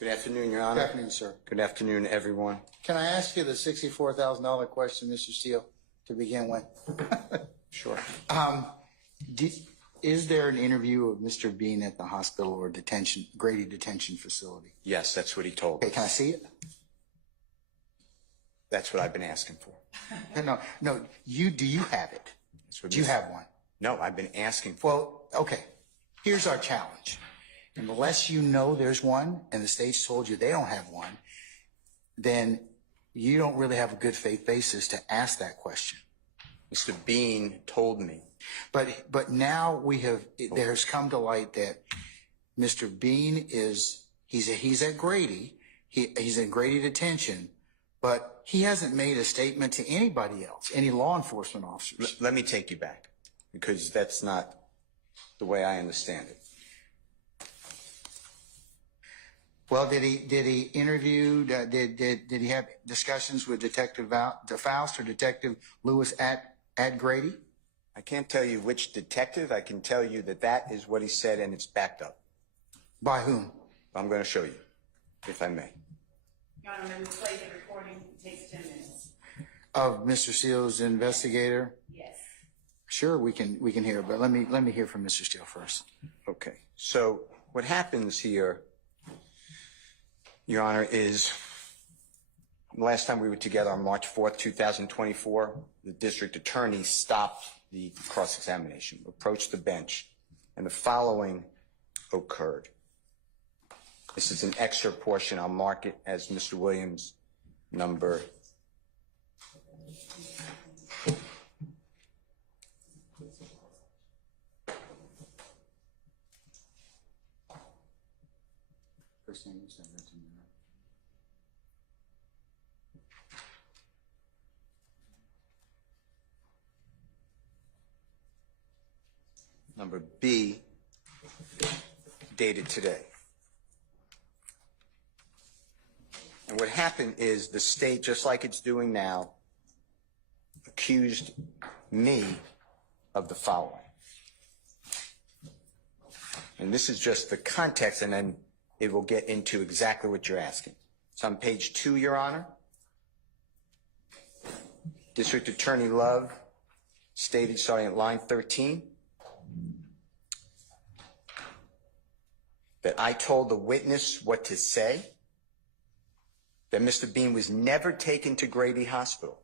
Good afternoon, Your Honor. Good afternoon, sir. Good afternoon, everyone. Can I ask you the $64,000 question, Mr. Steele, to begin with? Sure. Is there an interview of Mr. Bean at the hospital or Grady detention facility? Yes, that's what he told me. Okay, can I see it? That's what I've been asking for. No. Do you have it? Do you have one? No, I've been asking for. Well, okay. Here's our challenge. Unless you know there's one and the state's told you they don't have one, then you don't really have a good faith basis to ask that question. Mr. Bean told me. But now there's come to light that Mr. Bean he's at Grady. He's in Grady detention, but he hasn't made a statement to anybody else, any law enforcement officers. Let me take you back, because that's not the way I understand it. Well, did he interview? Did he have discussions with Detective Faust or Detective Lewis at Grady? I can't tell you which detective. I can tell you that is what he said, and it's backed up. By whom? I'm going to show you, if I may. Your Honor, when we play the recording, it takes 10 minutes. Of Mr. Steele's investigator? Yes. Sure, we can hear, but let me hear from Mr. Steele first. Okay. So what happens here, Your Honor, is last time we were together on March 4th, 2024, the district attorney stopped the cross-examination, approached the bench, and the following occurred. This is an excerpt portion. I'll mark it as Mr. Williams, number. First name you said that to me. Number B, dated today. And what happened is the state, just like it's doing now, accused me of the following. And this is just the context, and then it will get into exactly what you're asking. It's on page 2, Your Honor. District Attorney Love stated, starting at line 13, that I told the witness what to say, that Mr. Bean was never taken to Grady Hospital.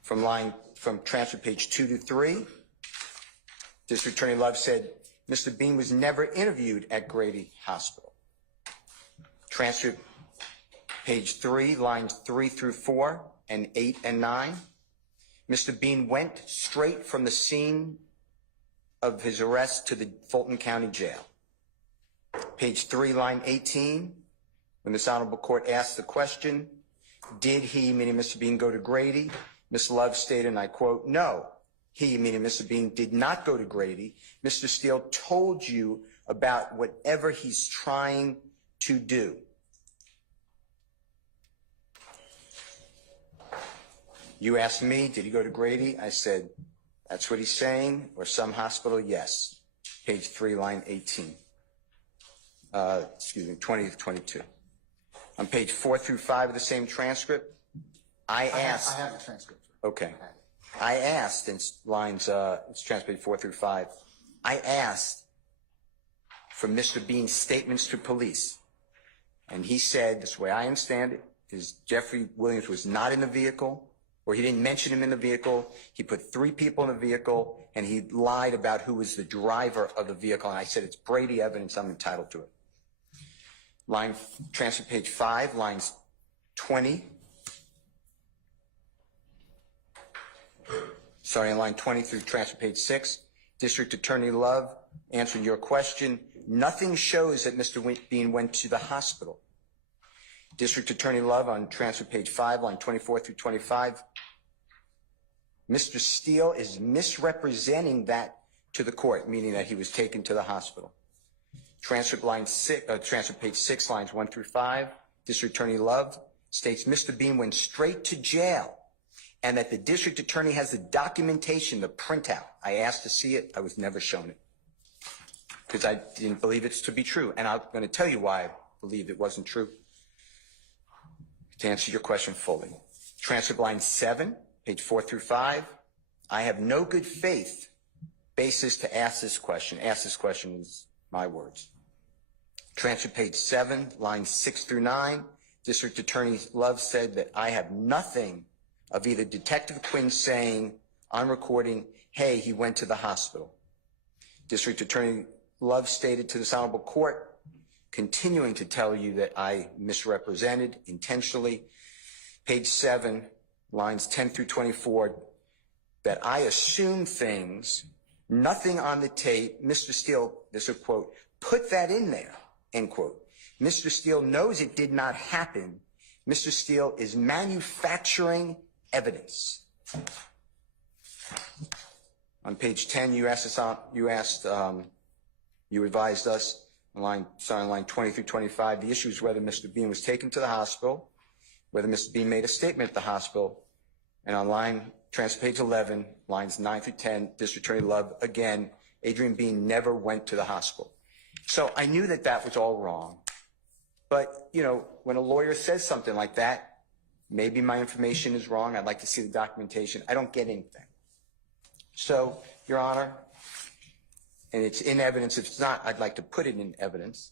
From transfer page 2 to 3, District Attorney Love said Mr. Bean was never interviewed at Grady Hospital. Transfer page 3, lines 3 through 4 and 8 and 9. Mr. Bean went straight from the scene of his arrest to the Fulton County Jail. Page 3, line 18, when this honorable court asked the question, did he, meaning Mr. Bean, go to Grady? Ms. Love stated, and I quote, no, he, meaning Mr. Bean, did not go to Grady. Mr. Steele told you about whatever he's trying to do. You asked me, did he go to Grady? I said, that's what he's saying, or some hospital? Yes. Page 3, line 18. 20 to 22. On page 4 through 5 of the same transcript, I asked. I have the transcript. Okay. I asked in lines, it's transcript 4 through 5. I asked for Mr. Bean's statements to police. And he said, this way I understand it, is Jeffery Williams was not in the vehicle, or he didn't mention him in the vehicle. He put 3 people in the vehicle, and he lied about who was the driver of the vehicle. And I said, it's Brady evidence, I'm entitled to it. Transfer page 5, lines 20. Starting on line 20 through transfer page 6. District Attorney Love answered your question. Nothing shows that Mr. Bean went to the hospital. District Attorney Love on transfer page 5, line 24 through 25. Mr. Steele is misrepresenting that to the court, meaning that he was taken to the hospital. Transfer page 6, lines 1 through 5. District Attorney Love states Mr. Bean went straight to jail, and that the district attorney has the documentation, the printout. I asked to see it. I was never shown it because I didn't believe it to be true. And I'm going to tell you why believed it wasn't true. To answer your question fully. Transcript line 7, page 4 through 5. I have no good faith basis to ask this question. Ask this question is my words. Transcript page 7, lines 6 through 9. District Attorney Love said that I have nothing of either Detective Quinn saying on recording, hey, he went to the hospital. District Attorney Love stated to this honorable court, continuing to tell you that I misrepresented intentionally. Page 7, lines 10 through 24, that I assume things, nothing on the tape. Mr. Steele, this is a quote, put that in there, end quote. Mr. Steele knows it did not happen. Mr. Steele is manufacturing evidence. On page 10, you advised us on line 20 through 25. The issue is whether Mr. Bean was taken to the hospital, whether Mr. Bean made a statement at the hospital, and on transfer page 11, lines 9 through 10, District Attorney Love, again, Adrian Bean never went to the hospital. So I knew that that was all wrong. But, you know, when a lawyer says something like that, maybe my information is wrong. I'd like to see the documentation. I don't get anything. So, Your Honor, and it's in evidence. If it's not, I'd like to put it in evidence.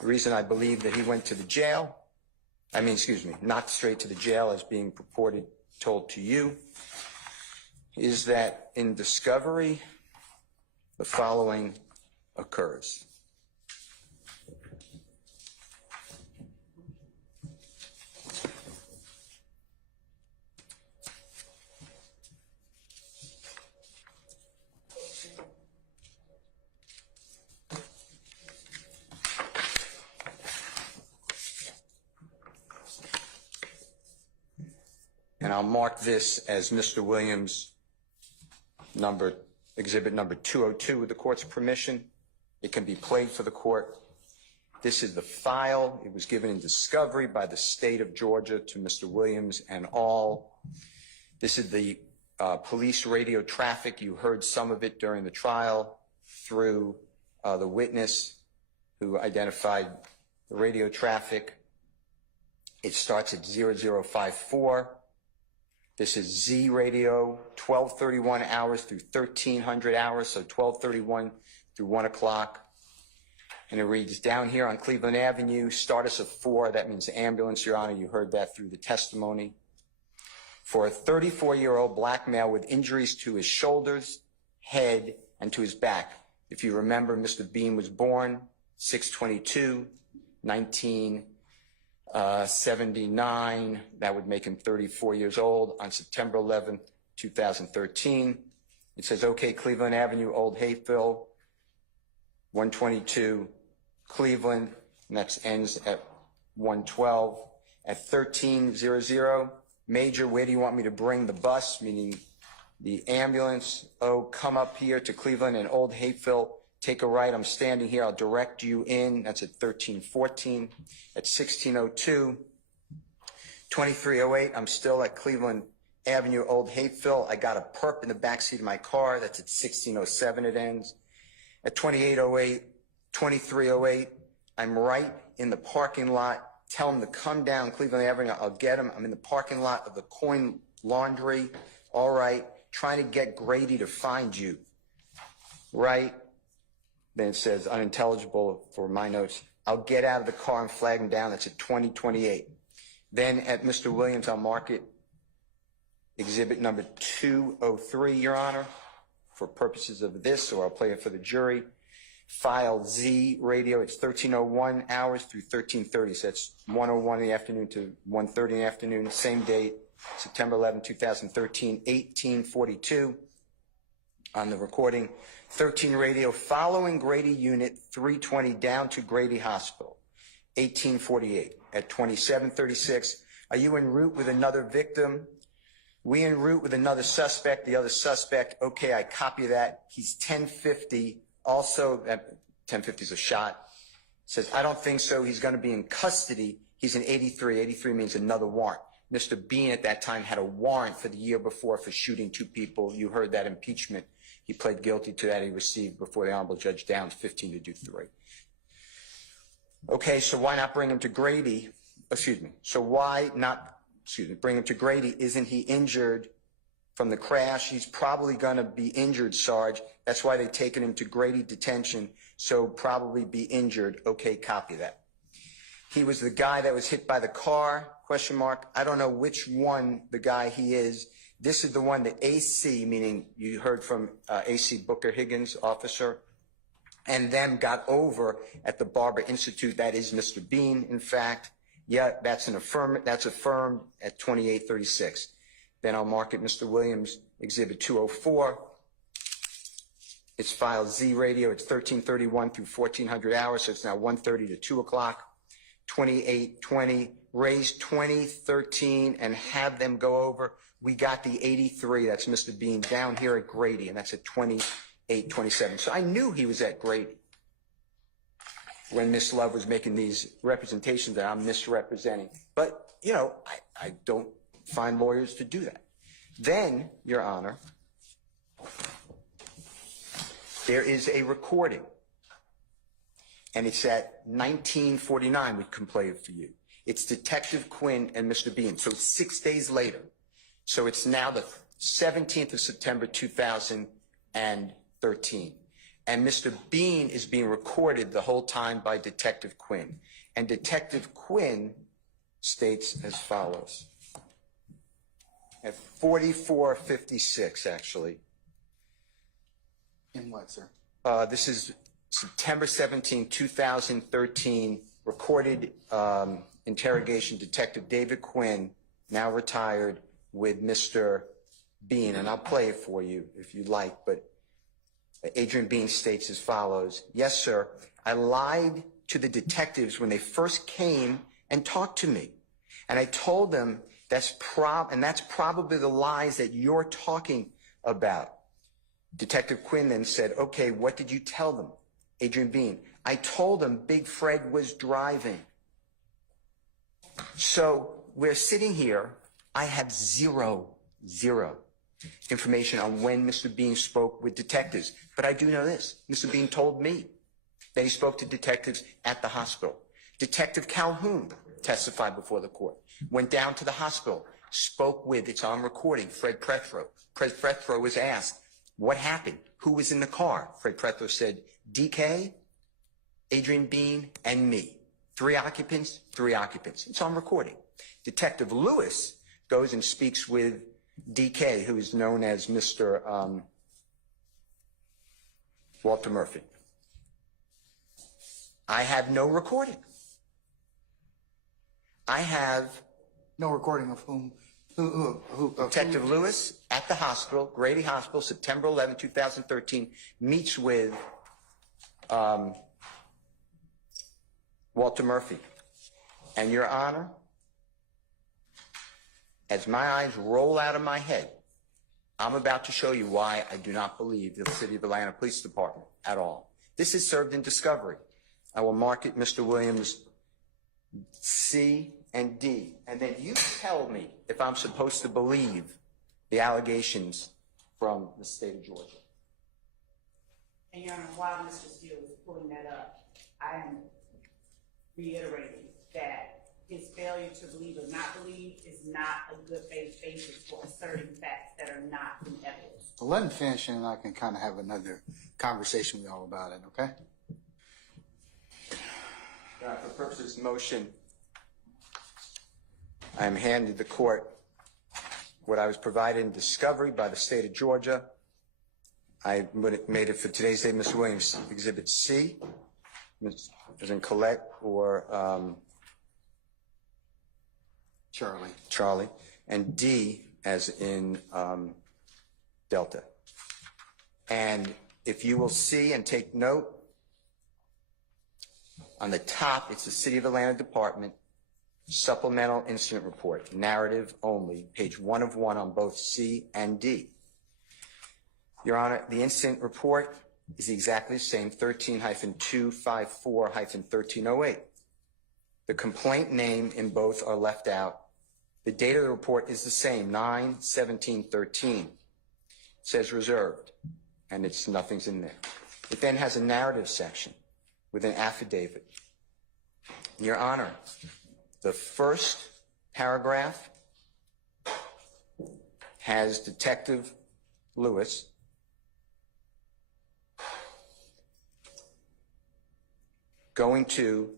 The reason I believe that he went to the jail, not straight to the jail as being told to you, is that in discovery, the following occurs. And I'll mark this as Mr. Williams' exhibit number 202 with the court's permission. It can be played for the court. This is the file. It was given in discovery by the state of Georgia to Mr. Williams and all. This is the police radio traffic. You heard some of it during the trial through the witness who identified the radio traffic. It starts at 0054. This is Z radio, 1231 hours through 1300 hours, so 1231 through 1 o'clock. And it reads, down here on Cleveland Avenue, start us at 4. That means ambulance, Your Honor. You heard that through the testimony. For a 34-year-old black male with injuries to his shoulders, head, and to his back. If you remember, Mr. Bean was born 6/22/1979. That would make him 34 years old on September 11th, 2013. It says, okay, Cleveland Avenue, Old Hayfield, 122, Cleveland, and that ends at 112. At 1300, Major, where do you want me to bring the bus, meaning the ambulance? Oh, come up here to Cleveland and Old Hayfield. Take a right. I'm standing here. I'll direct you in. That's at 1314. At 1602, 2308, I'm still at Cleveland Avenue, Old Hayfield. I got a perp in the backseat of my car. That's at 1607 it ends. At 2808, 2308, I'm right in the parking lot. Tell him to come down Cleveland Avenue. I'll get him. I'm in the parking lot of the Coin Laundry. All right. Trying to get Grady to find you. Right. Then it says unintelligible for my notes. I'll get out of the car and flag him down. That's at 2028. Then at Mr. Williams, I'll mark it exhibit number 203, Your Honor, for purposes of this, or I'll play it for the jury. File Z radio, it's 1301 hours through 1330. So that's 1:01 in the afternoon to 1:30 in the afternoon. Same date, September 11, 2013, 1842 on the recording. 13 radio, following Grady Unit 320 down to Grady Hospital, 1848. At 2736, are you en route with another victim? We en route with another suspect. The other suspect, okay, I copy that. He's 1050. Also, 1050 is a shot. Says, I don't think so. He's going to be in custody. He's in 83. 83 means another warrant. Mr. Bean at that time had a warrant for the year before for shooting 2 people. You heard that impeachment. He pled guilty to that. He received before the Honorable Judge Downs 15 to do 3. Okay, so why not bring him to Grady? So why not, bring him to Grady? Isn't he injured from the crash? He's probably going to be injured, Sarge. That's why they've taken him to Grady detention, so probably be injured. Okay, copy that. He was the guy that was hit by the car, question mark. I don't know which one the guy he is. This is the one that AC, meaning you heard from AC Booker Higgins, officer, and them got over at the Barber Institute. That is Mr. Bean, in fact. Yeah, that's affirmed at 2836. Then I'll mark it Mr. Williams, Exhibit 204. It's file Z radio. It's 1331 through 1400 hours, so it's now 1:30 to 2 o'clock. 2820, raise 2013 and have them go over. We got the 83, that's Mr. Bean, down here at Grady, and that's at 2827. So I knew he was at Grady when Miss Love was making these representations that I'm misrepresenting. But, you know, I don't find lawyers to do that. Then, Your Honor, there is a recording, and it's at 1949. We can play it for you. It's Detective Quinn and Mr. Bean. So it's 6 days later. So it's now the 17th of September, 2013. And Mr. Bean is being recorded the whole time by Detective Quinn. And Detective Quinn states as follows. At 4456, actually. In what, sir? This is September 17, 2013, recorded interrogation, Detective David Quinn, now retired, with Mr. Bean. And I'll play it for you if you like, but Adrian Bean states as follows. Yes, sir, I lied to the detectives when they first came and talked to me. And I told them that's probably the lies that you're talking about. Detective Quinn then said, okay, what did you tell them? Adrian Bean, I told them Big Fred was driving. So we're sitting here. I have zero information on when Mr. Bean spoke with detectives. But I do know this. Mr. Bean told me that he spoke to detectives at the hospital. Detective Calhoun testified before the court, went down to the hospital, spoke with, it's on recording, Fred Prethrow. Fred Prethrow was asked, what happened? Who was in the car? Fred Prethrow said, DK, Adrian Bean, and me. 3 occupants, 3 occupants. It's on recording. Detective Lewis goes and speaks with DK, who is known as Mr. Walter Murphy. I have no recording. I have no recording of whom? Detective Lewis at the hospital, Grady Hospital, September 11, 2013, meets with Walter Murphy. And Your Honor, as my eyes roll out of my head, I'm about to show you why I do not believe the City of Atlanta Police Department at all. This is served in discovery. I will mark it Mr. Williams C and D. And then you tell me if I'm supposed to believe the allegations from the state of Georgia. And Your Honor, while Mr. Steele is pulling that up, I am reiterating that his failure to believe or not believe is not a good faith basis for asserting facts that are not in evidence. Well, let him finish and I can kind of have another conversation with y'all about it, okay? For purposes of motion, I am handing the court what I was provided in discovery by the state of Georgia. I made it for today's date, Mr. Williams, Exhibit C, as in Colette or Charlie, and D as in Delta. And if you will see and take note, on the top, it's the City of Atlanta Department Supplemental Incident Report, narrative only, page 1 of 1 on both C and D. Your Honor, the incident report is exactly the same, 13-254-1308. The complaint name in both are left out. The date of the report is the same, 9/17/13. It says reserved, and nothing's in there. It then has a narrative section with an affidavit. Your Honor, the first paragraph has Detective Lewis going to,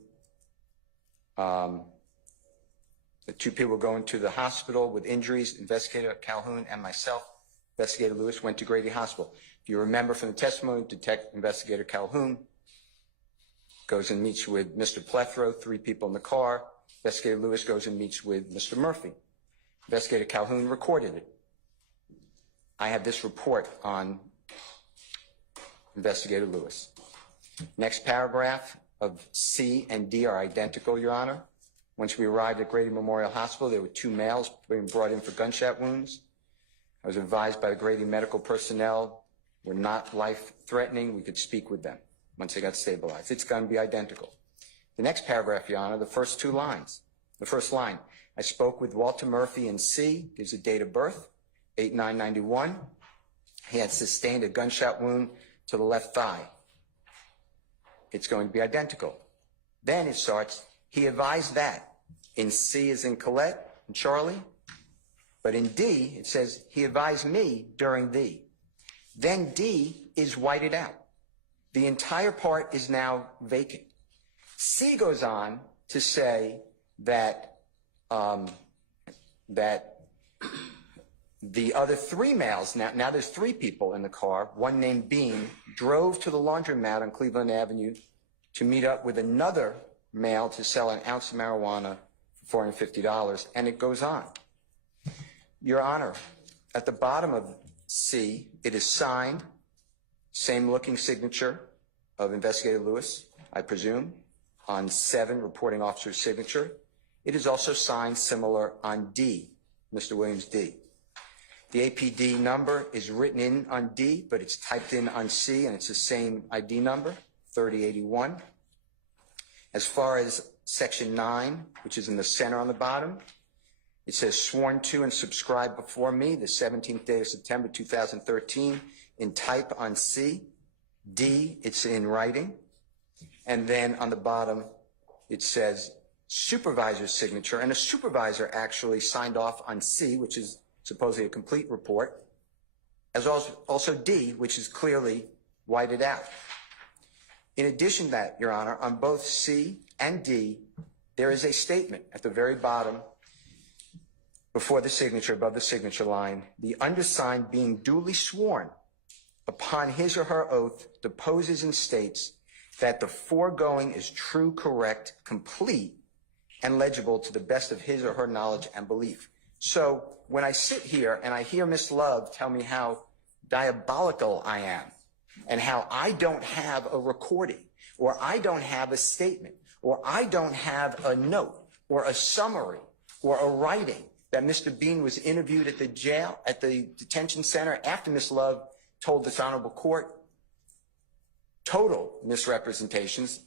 the two people going to the hospital with injuries. Investigator Calhoun and myself, Investigator Lewis, went to Grady Hospital. If you remember from the testimony, Investigator Calhoun goes and meets with Mr. Plethro, 3 people in the car. Investigator Lewis goes and meets with Mr. Murphy. Investigator Calhoun recorded it. I have this report on Investigator Lewis. Next paragraph of C and D are identical, Your Honor. Once we arrived at Grady Memorial Hospital, there were 2 males being brought in for gunshot wounds. I was advised by the Grady medical personnel were not life-threatening. We could speak with them once they got stabilized. It's going to be identical. The next paragraph, Your Honor, the first 2 lines. The first line, I spoke with Walter Murphy in C, gives a date of birth, 8/9/91. He had sustained a gunshot wound to the left thigh. It's going to be identical. Then it starts, he advised that. In C as in Colette and Charlie. But in D, it says, he advised me during the. Then D is whited out. The entire part is now vacant. C goes on to say that, that the other 3 males, now there's 3 people in the car, one named Bean, drove to the laundromat on Cleveland Avenue to meet up with another male to sell an ounce of marijuana for $450, and it goes on. Your Honor, at the bottom of C, it is signed, same looking signature of Investigator Lewis, I presume, on 7, reporting officer's signature. It is also signed similar on D, Mr. Williams D. The APD number is written in on D, but it's typed in on C, and it's the same ID number, 3081. As far as Section 9, which is in the center on the bottom, it says sworn to and subscribed before me the 17th day of September 2013 in type on C. D, it's in writing. And then on the bottom, it says supervisor's signature, and a supervisor actually signed off on C, which is supposedly a complete report, as also D, which is clearly whited out. In addition to that, Your Honor, on both C and D, there is a statement at the very bottom before the signature, above the signature line, the undersigned being duly sworn upon his or her oath deposes and states that the foregoing is true, correct, complete, and legible to the best of his or her knowledge and belief. So when I sit here and I hear Miss Love tell me how diabolical I am and how I don't have a recording or I don't have a statement or I don't have a note or a summary or a writing that Mr. Bean was interviewed at the jail, at the detention center after Miss Love told this honorable court total misrepresentations.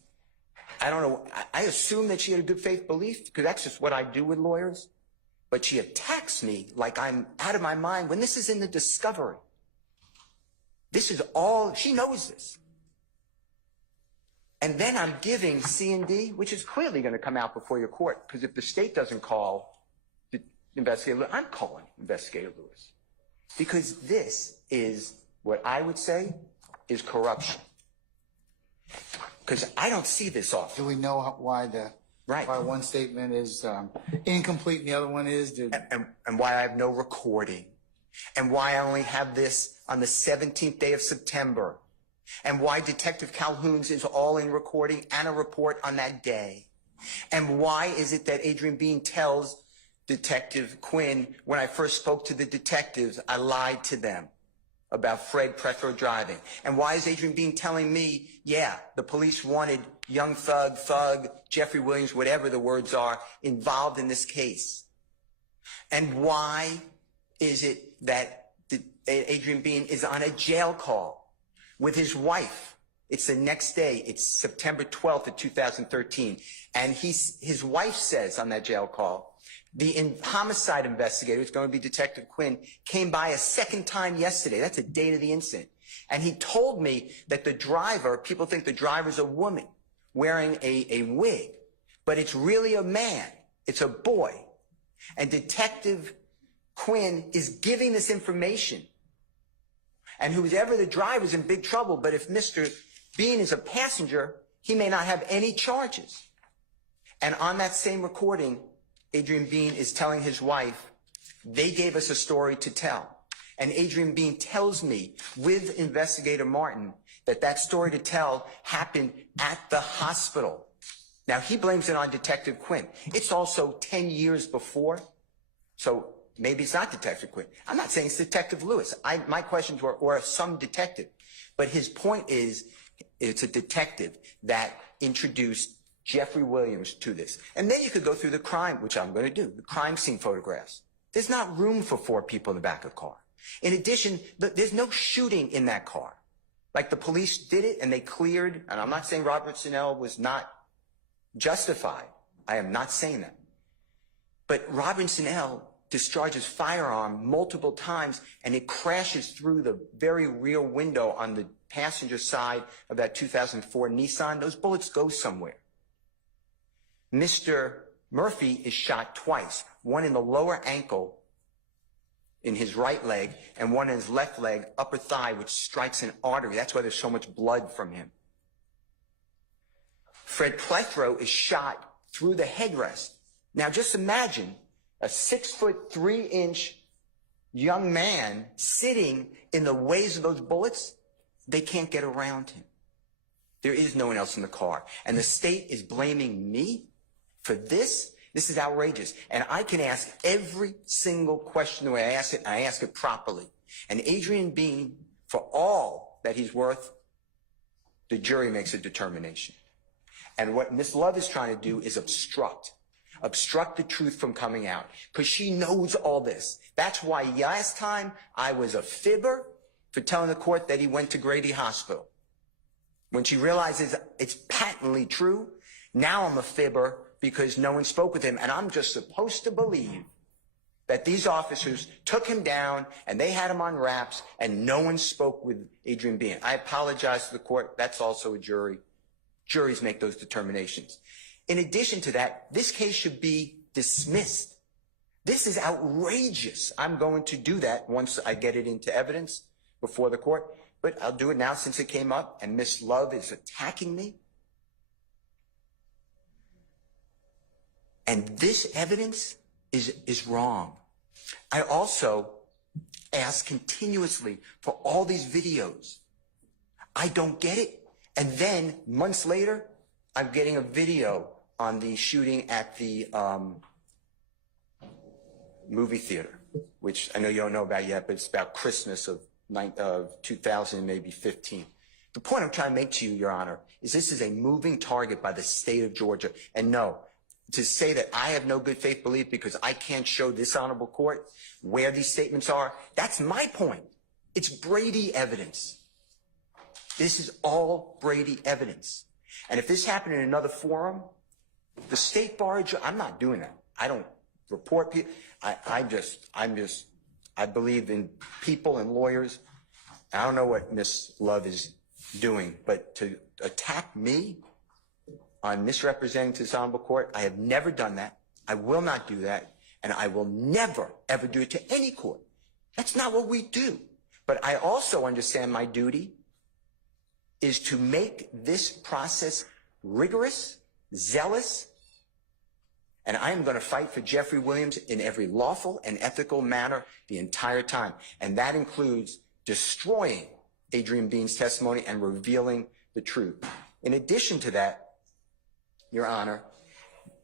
I don't know. I assume that she had a good faith belief because that's just what I do with lawyers. But she attacks me like I'm out of my mind when this is in the discovery. This is all, she knows this. And then I'm giving C and D, which is clearly going to come out before your court, because if the state doesn't call Investigator Lewis, I'm calling Investigator Lewis. Because this is what I would say is corruption. Because I don't see this often. Do we know why why one statement is incomplete and the other one is? And why I have no recording. And why I only have this on the 17th day of September. And why Detective Calhoun's is all in recording and a report on that day. And why is it that Adrian Bean tells Detective Quinn, when I first spoke to the detectives, I lied to them about Fred Prethro driving? And why is Adrian Bean telling me, yeah, the police wanted young thug, Jeffery Williams, whatever the words are, involved in this case? And why is it that Adrian Bean is on a jail call with his wife? It's the next day. It's September 12th of 2013. And his wife says on that jail call The homicide investigator, who's going to be Detective Quinn, came by a second time yesterday. That's the date of the incident. And he told me that the driver, people think the driver's a woman wearing a wig, but it's really a man. It's a boy. And Detective Quinn is giving this information. And whoever the driver's in big trouble, but if Mr. Bean is a passenger, he may not have any charges. And on that same recording, Adrian Bean is telling his wife, they gave us a story to tell. And Adrian Bean tells me, with Investigator Martin, that that story to tell happened at the hospital. Now, he blames it on Detective Quinn. It's also 10 years before, so maybe it's not Detective Quinn. I'm not saying it's Detective Lewis. My questions were, or some detective. But his point is, it's a detective that introduced Jeffery Williams to this. And then you could go through the crime, which I'm going to do, the crime scene photographs. There's not room for 4 people in the back of the car. In addition, there's no shooting in that car. Like the police did it and they cleared, and I'm not saying Robertson L was not justified. I am not saying that. But Robinson L discharges firearm multiple times and it crashes through the very rear window on the passenger side of that 2004 Nissan. Those bullets go somewhere. Mr. Murphy is shot twice, one in the lower ankle in his right leg and one in his left leg, upper thigh, which strikes an artery. That's why there's so much blood from him. Fred Plethro is shot through the headrest. Now just imagine a 6'3" young man sitting in the ways of those bullets. They can't get around him. There is no one else in the car. And the state is blaming me for this. This is outrageous. And I can ask every single question the way I ask it, and I ask it properly. And Adrian Bean, for all that he's worth, the jury makes a determination. And what Ms. Love is trying to do is obstruct the truth from coming out, because she knows all this. That's why last time I was a fibber for telling the court that he went to Grady Hospital. When she realizes it's patently true, now I'm a fibber because no one spoke with him, and I'm just supposed to believe that these officers took him down and they had him on wraps and no one spoke with Adrian Bean. I apologize to the court. That's also a jury. Juries make those determinations. In addition to that, this case should be dismissed. This is outrageous. I'm going to do that once I get it into evidence before the court, but I'll do it now since it came up and Ms. Love is attacking me. And this evidence is wrong. I also ask continuously for all these videos. I don't get it. And then months later, I'm getting a video on the shooting at the movie theater, which I know you don't know about yet, but it's about Christmas of 2000, maybe 15. The point I'm trying to make to you, Your Honor, is this is a moving target by the state of Georgia. And no, to say that I have no good faith belief because I can't show this honorable court where these statements are, that's my point. It's Brady evidence. This is all Brady evidence. And if this happened in another forum, the state bar, I'm not doing that. I don't report people. I believe in people and lawyers. I don't know what Ms. Love is doing, but to attack me on misrepresenting to this honorable court, I have never done that. I will not do that. And I will never, ever do it to any court. That's not what we do. But I also understand my duty is to make this process rigorous, zealous, and I am going to fight for Jeffery Williams in every lawful and ethical manner the entire time. And that includes destroying Adrian Bean's testimony and revealing the truth. In addition to that, Your Honor,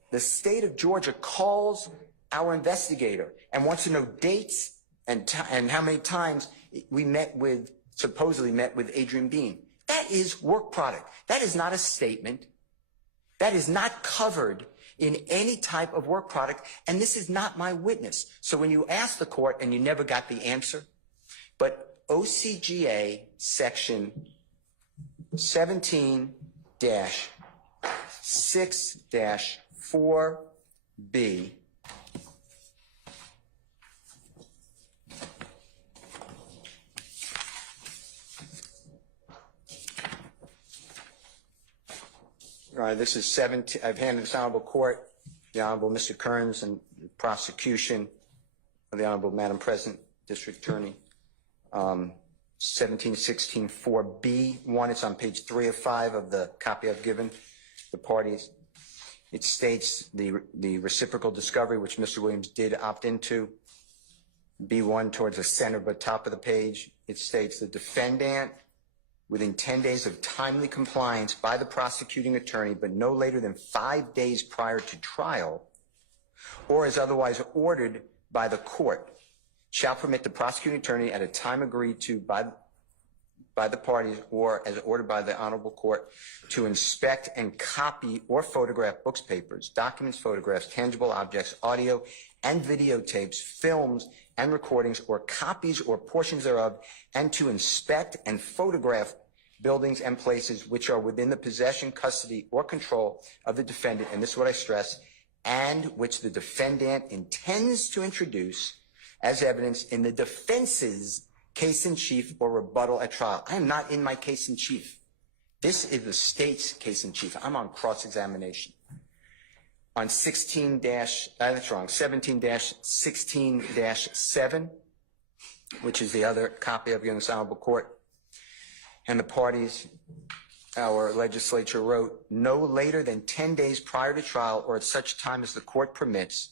the state of Georgia calls our investigator and wants to know dates and how many times we supposedly met with Adrian Bean. That is work product. That is not a statement. That is not covered in any type of work product, and this is not my witness. So when you ask the court and you never got the answer, but OCGA section 17-6-4B All right, this is 17. I've handed this honorable court, the Honorable Mr. Kearns, and the prosecution of the Honorable Madam President, District Attorney. 1716-4B1. It's on page 3 of 5 of the copy I've given the parties. It states the reciprocal discovery, which Mr. Williams did opt into. B1 towards the center but top of the page. It states the defendant, within 10 days of timely compliance by the prosecuting attorney, but no later than 5 days prior to trial, or as otherwise ordered by the court, shall permit the prosecuting attorney at a time agreed to by the parties or as ordered by the honorable court to inspect and copy or photograph books, papers, documents, photographs, tangible objects, audio and videotapes, films and recordings or copies or portions thereof, and to inspect and photograph buildings and places which are within the possession, custody, or control of the defendant, and this is what I stress, and which the defendant intends to introduce as evidence in the defense's case in chief or rebuttal at trial. I am not in my case in chief. This is the state's case in chief. I'm on cross-examination. On 17-16-7, which is the other copy I've given this honorable court, and the parties, our legislature wrote, no later than 10 days prior to trial or at such time as the court permits,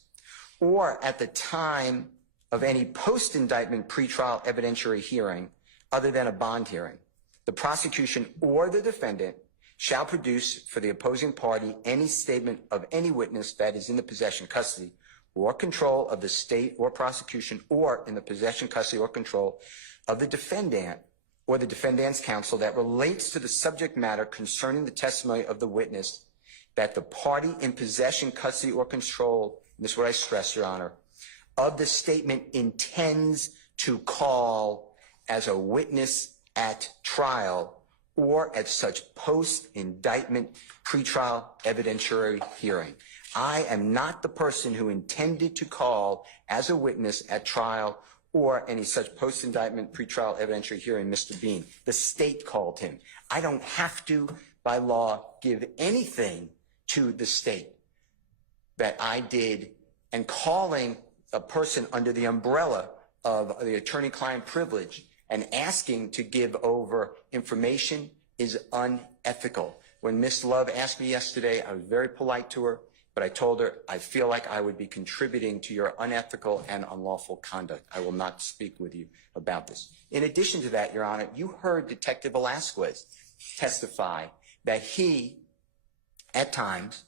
or at the time of any post-indictment pretrial evidentiary hearing other than a bond hearing, the prosecution or the defendant shall produce for the opposing party any statement of any witness that is in the possession, custody, or control of the state or prosecution, or in the possession, custody, or control of the defendant or the defendant's counsel that relates to the subject matter concerning the testimony of the witness that the party in possession, custody, or control, and this is what I stress, Your Honor, of the statement intends to call as a witness at trial or at such post-indictment pretrial evidentiary hearing. I am not the person who intended to call as a witness at trial or any such post-indictment pretrial evidentiary hearing, Mr. Bean. The state called him. I don't have to, by law, give anything to the state that I did, and calling a person under the umbrella of the attorney-client privilege and asking to give over information is unethical. When Ms. Love asked me yesterday, I was very polite to her, but I told her I feel like I would be contributing to your unethical and unlawful conduct. I will not speak with you about this. In addition to that, Your Honor, you heard Detective Velasquez testify that he, at times,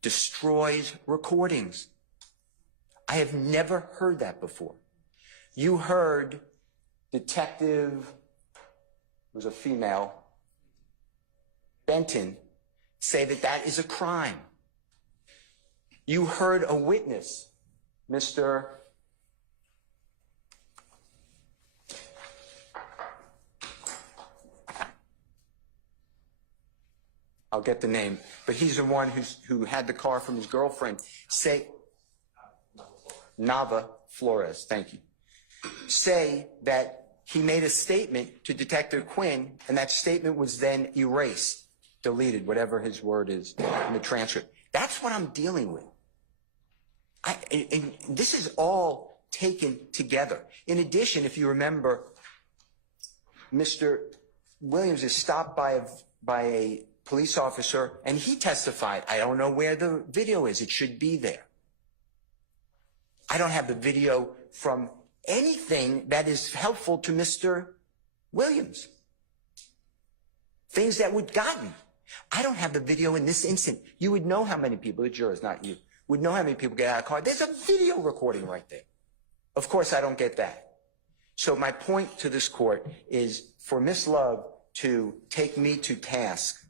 destroys recordings. I have never heard that before. You heard Detective, who was a female, Benton, say that that is a crime. You heard a witness, Mr. I'll get the name, but he's the one who had the car from his girlfriend, say, Nava Flores, thank you, say that he made a statement to Detective Quinn, and that statement was then erased, deleted, whatever his word is in the transcript. That's what I'm dealing with. And this is all taken together. In addition, if you remember, Mr. Williams is stopped by a police officer, and he testified, I don't know where the video is. It should be there. I don't have the video from anything that is helpful to Mr. Williams. Things that would gotten. I don't have the video in this instant. You would know how many people, the jurors, not you, would know how many people get out of the car. There's a video recording right there. Of course, I don't get that. So my point to this court is for Ms. Love to take me to task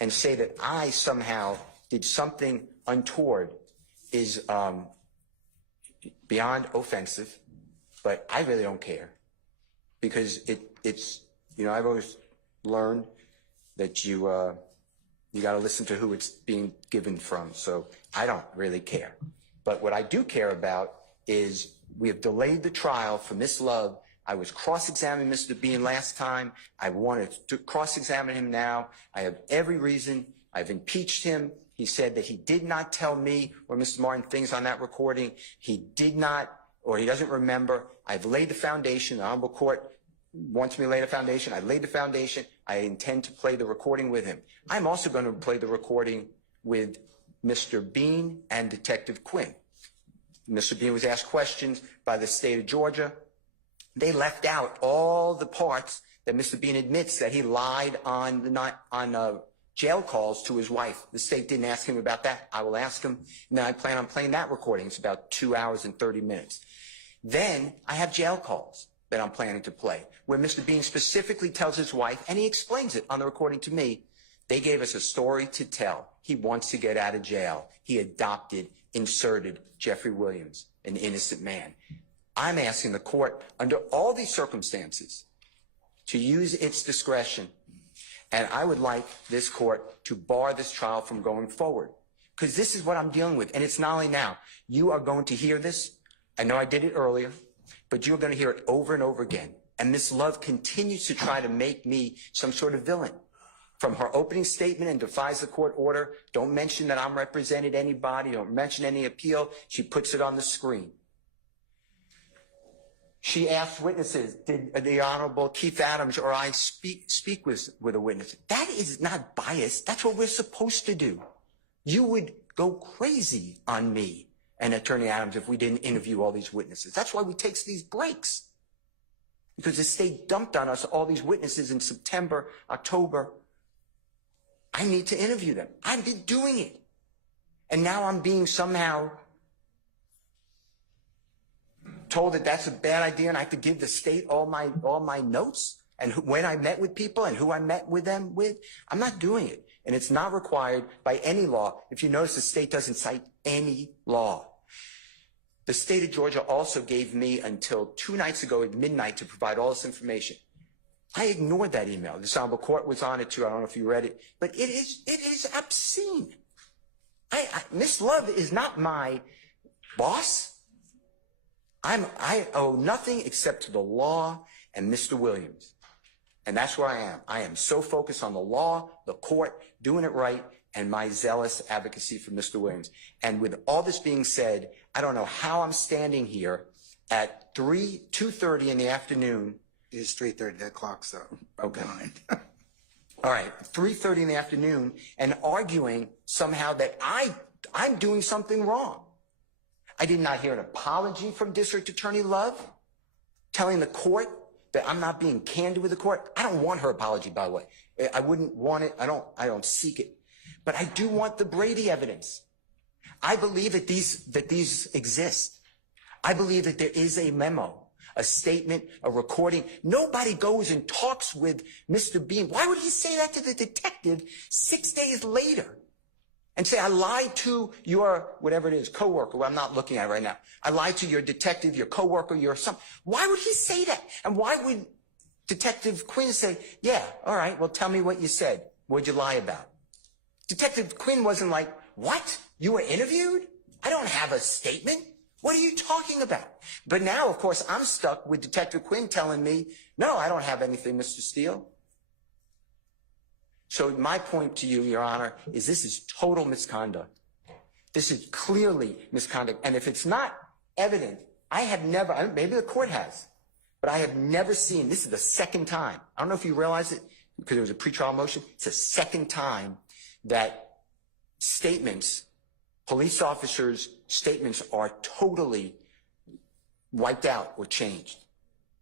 and say that I somehow did something untoward is beyond offensive, but I really don't care, because it's, you know, I've always learned that you got to listen to who it's being given from, so I don't really care. But what I do care about is we have delayed the trial for Ms. Love I was cross-examining Mr. Bean last time. I wanted to cross-examine him now. I have every reason. I've impeached him. He said that he did not tell me or Mr. Martin things on that recording. He did not, or he doesn't remember. I've laid the foundation. The Honorable Court wants me to lay the foundation. I laid the foundation. I intend to play the recording with him. I'm also going to play the recording with Mr. Bean and Detective Quinn. Mr. Bean was asked questions by the state of Georgia. They left out all the parts that Mr. Bean admits that he lied on jail calls to his wife. The state didn't ask him about that. I will ask him. And then I plan on playing that recording. It's about 2 hours and 30 minutes. Then I have jail calls that I'm planning to play, where Mr. Bean specifically tells his wife, and he explains it on the recording to me, they gave us a story to tell. He wants to get out of jail. He adopted, inserted Jeffery Williams, an innocent man. I'm asking the court, under all these circumstances, to use its discretion, and I would like this court to bar this trial from going forward, because this is what I'm dealing with, and it's not only now. You are going to hear this. I know I did it earlier, but you're going to hear it over and over again, and Ms. Love continues to try to make me some sort of villain. From her opening statement and defies the court order, don't mention that I'm represented anybody, don't mention any appeal, she puts it on the screen. She asked witnesses, did the Honorable Keith Adams or I speak with a witness? That is not bias. That's what we're supposed to do. You would go crazy on me and Attorney Adams if we didn't interview all these witnesses. That's why we take these breaks. Because the state dumped on us all these witnesses in September, October. I need to interview them. I've been doing it. And now I'm being somehow told that that's a bad idea and I have to give the state all my notes and when I met with people and who I met with them with. I'm not doing it. And it's not required by any law. If you notice, the state doesn't cite any law. The state of Georgia also gave me until 2 nights ago at midnight to provide all this information. I ignored that email. The Honorable Court was on it too. I don't know if you read it, but it is obscene. Miss Love is not my boss. I owe nothing except to the law and Mr. Williams. And that's where I am. I am so focused on the law, the court, doing it right, and my zealous advocacy for Mr. Williams. And with all this being said, I don't know how I'm standing here at 2:30 in the afternoon. It's 3:30. That clock's up. Okay. All right, 3:30 in the afternoon, and arguing somehow that I'm doing something wrong. I did not hear an apology from District Attorney Love telling the court that I'm not being candid with the court. I don't want her apology, by the way. I wouldn't want it. I don't seek it. But I do want the Brady evidence. I believe that these exist. I believe that there is a memo, a statement, a recording. Nobody goes and talks with Mr. Bean. Why would he say that to the detective 6 days later? And say, I lied to your, whatever it is, coworker, well, I'm not looking at it right now. I lied to your detective, your coworker, your son. Why would he say that? And why would Detective Quinn say, yeah, all right, well, tell me what you said. What'd you lie about? Detective Quinn wasn't like, what? You were interviewed? I don't have a statement. What are you talking about? But now, of course, I'm stuck with Detective Quinn telling me, no, I don't have anything, Mr. Steele. So my point to you, Your Honor, is this is total misconduct. This is clearly misconduct. And if it's not evident, I have never, maybe the court has, but I have never seen, this is the second time. I don't know if you realize it, because it was a pretrial motion. It's the second time that statements, police officers' statements are totally wiped out or changed.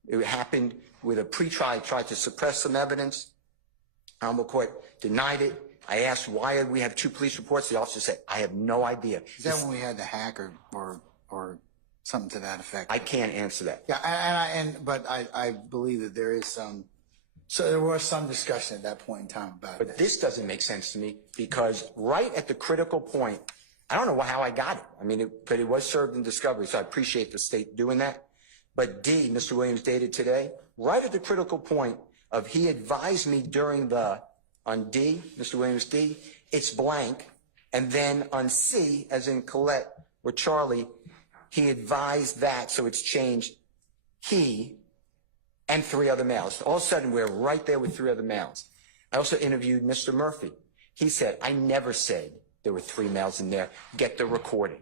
It happened with a pretrial, tried to suppress some evidence. Honorable Court denied it. I asked why we have 2 police reports. The officer said, I have no idea. Is that when we had the hack or something to that effect? I can't answer that. Yeah, but I believe that there is some. So there was some discussion at that point in time about it. But this doesn't make sense to me because right at the critical point, I don't know how I got it. I mean, but it was served in discovery, so I appreciate the state doing that. But D, Mr. Williams dated today, right at the critical point of he advised me during on D, Mr. Williams D, it's blank. And then on C, as in Colette or Charlie, he advised that, so it's changed. He and 3 other males. All of a sudden, we're right there with 3 other males. I also interviewed Mr. Murphy. He said, I never said there were 3 males in there. Get the recording.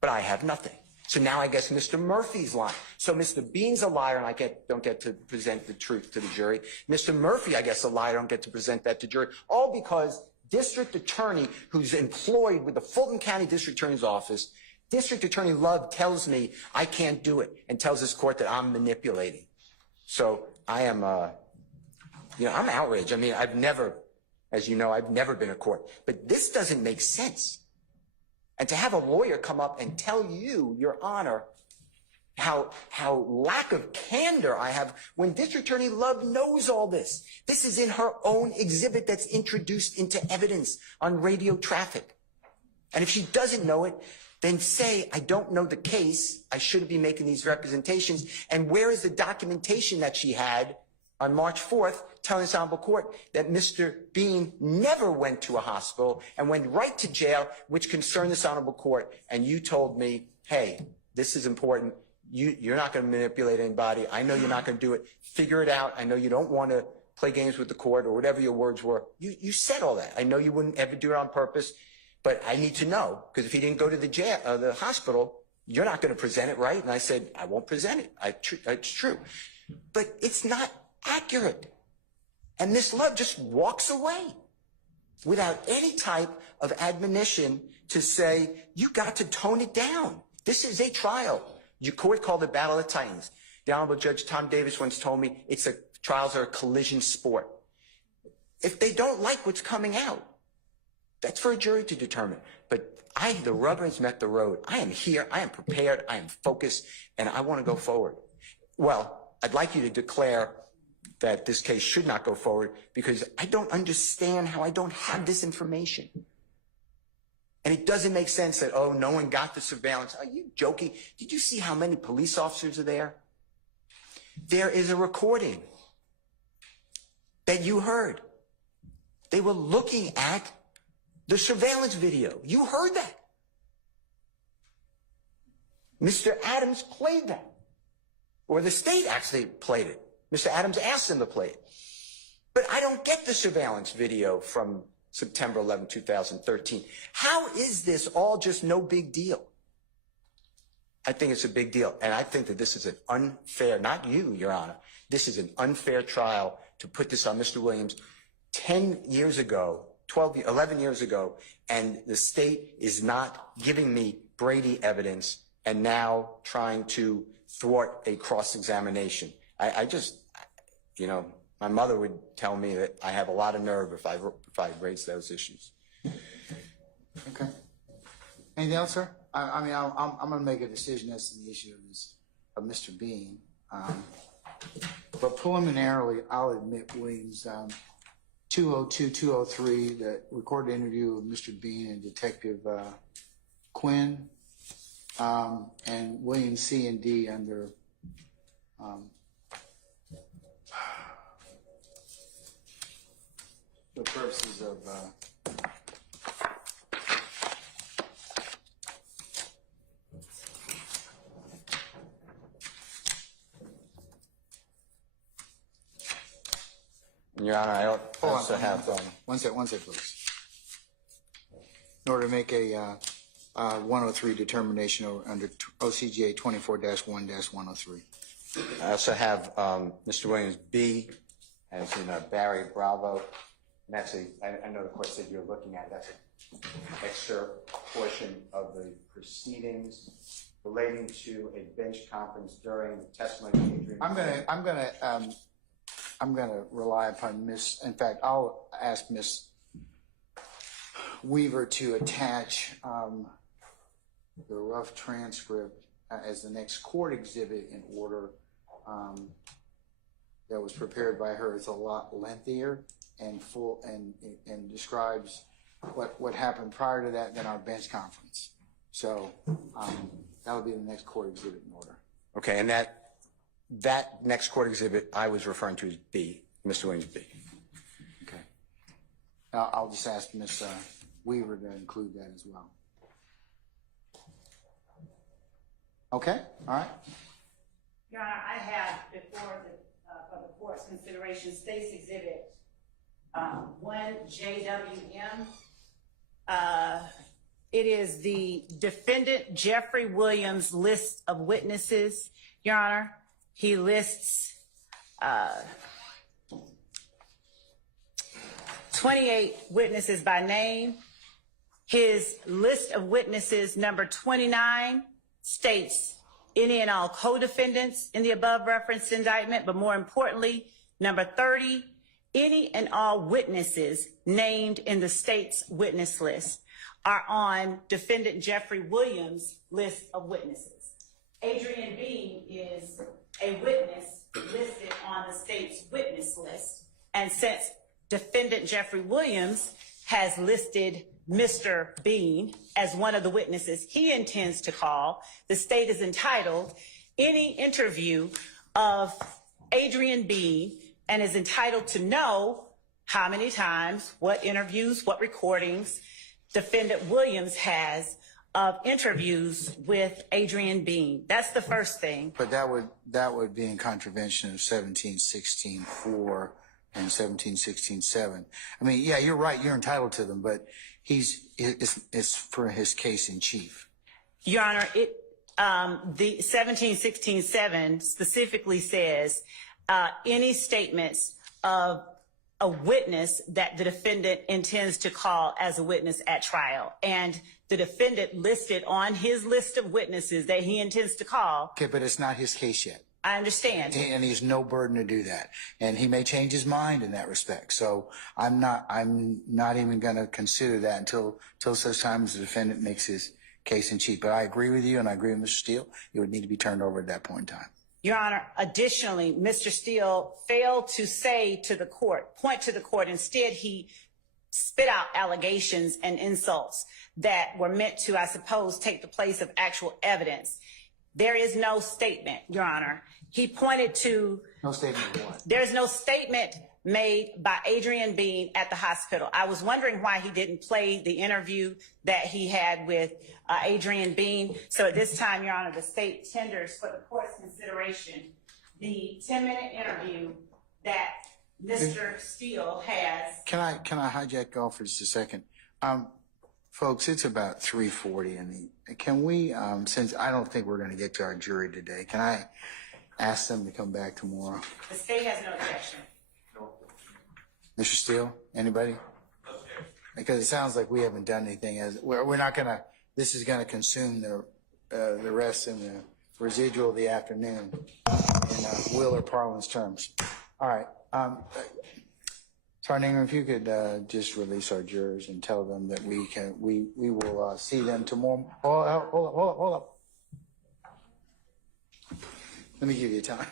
But I have nothing. So now I guess Mr. Murphy's lying. So Mr. Bean's a liar, and I don't get to present the truth to the jury. Mr. Murphy, I guess, a liar, I don't get to present that to jury. All because district attorney who's employed with the Fulton County District Attorney's Office, District Attorney Love tells me I can't do it and tells this court that I'm manipulating. So I am, I'm outraged. I mean, I've never, as you know, I've never been in court. But this doesn't make sense. And to have a lawyer come up and tell you, Your Honor, how lack of candor I have when District Attorney Love knows all this. This is in her own exhibit that's introduced into evidence on radio traffic. And if she doesn't know it, then say, I don't know the case. I shouldn't be making these representations. And where is the documentation that she had on March 4th telling this honorable court that Mr. Bean never went to a hospital and went right to jail, which concerned this honorable court. And you told me, hey, this is important. You're not going to manipulate anybody. I know you're not going to do it. Figure it out. I know you don't want to play games with the court or whatever your words were. You said all that. I know you wouldn't ever do it on purpose, but I need to know, because if he didn't go to the hospital, you're not going to present it, right? And I said, I won't present it. It's true. But it's not accurate. And Miss Love just walks away without any type of admonition to say, you got to tone it down. This is a trial. Your court called it Battle of Titans. The Honorable Judge Tom Davis once told me trials are a collision sport. If they don't like what's coming out, that's for a jury to determine. But the rubber has met the road. I am here. I am prepared. I am focused, and I want to go forward. Well, I'd like you to declare that this case should not go forward because I don't understand how I don't have this information. And it doesn't make sense that, oh, no one got the surveillance. Are you joking? Did you see how many police officers are there? There is a recording that you heard. They were looking at the surveillance video. You heard that. Mr. Adams played that. Or the state actually played it. Mr. Adams asked them to play it. But I don't get the surveillance video from September 11, 2013. How is this all just no big deal? I think it's a big deal. And I think that this is an unfair, not you, Your Honor, this is an unfair trial to put this on Mr. Williams 10 years ago, 11 years ago, and the state is not giving me Brady evidence and now trying to thwart a cross-examination. I just, my mother would tell me that I have a lot of nerve if I raise those issues. Okay. Anything else, sir? I'm going to make a decision as to the issue of Mr. Bean. But preliminarily, I'll admit Williams, 202-203, the recorded interview of Mr. Bean and Detective Quinn, and Williams C and D under the purposes of Your Honor, I also have one second, please. In order to make a 103 determination under OCGA 24-1-103. I also have Mr. Williams B, as in Barry Bravo. And actually, I know the court said you're looking at that's an extra portion of the proceedings relating to a bench conference during the testimony of Adrian. I'm gonna rely upon in fact, I'll ask Miss Weaver to attach the rough transcript as the next court exhibit in order that was prepared by her. It's a lot lengthier and full and describes what happened prior to that than our bench conference. So that'll be the next court exhibit in order. Okay, and that next court exhibit I was referring to as B, Mr. Williams B. Okay. I'll just ask Miss Weaver to include that as well. Okay, all right. Your Honor, I have before the for the court's consideration, State's Exhibit 1JWM. It is the defendant Jeffery Williams list of witnesses, Your Honor. He lists 28 witnesses by name. His list of witnesses, number 29, states any and all co-defendants in the above referenced indictment, but more importantly, number 30, any and all witnesses named in the state's witness list are on defendant Jeffery Williams' list of witnesses. Adrian Bean is a witness listed on the state's witness list, and since defendant Jeffery Williams has listed Mr. Bean as one of the witnesses he intends to call, the state is entitled any interview of Adrian Bean and is entitled to know how many times, what interviews, what recordings defendant Williams has of interviews with Adrian Bean. That's the first thing. But that would be in contravention of 1716-4 and 1716-7. I mean, yeah, you're right. You're entitled to them, but it's for his case in chief. Your Honor, the 1716-7 specifically says any statements of a witness that the defendant intends to call as a witness at trial. And the defendant listed on his list of witnesses that he intends to call. Okay, but it's not his case yet. I understand. And he has no burden to do that. And he may change his mind in that respect. So I'm not even going to consider that until such time as the defendant makes his case in chief. But I agree with you, and I agree with Mr. Steele. It would need to be turned over at that point in time. Your Honor, additionally, Mr. Steele failed to say to the court, point to the court. Instead, he spit out allegations and insults that were meant to, I suppose, take the place of actual evidence. There is no statement, Your Honor. He pointed to... No statement of what? There's no statement made by Adrian Bean at the hospital. I was wondering why he didn't play the interview that he had with Adrian Bean. So at this time, Your Honor, the state tenders for the court's consideration the 10-minute interview that Mr. Steele has. Can I hijack y'all for just a second? Folks, it's about 3:40, and can we, since I don't think we're going to get to our jury today, can I ask them to come back tomorrow? The state has no objection. Mr. Steele, anybody? Because it sounds like we haven't done anything. We're not going to. This is going to consume the rest and the residual of the afternoon in Will or Parlin's terms. All right. Sarnina, if you could just release our jurors and tell them that we will see them tomorrow. Hold up. Let me give you time.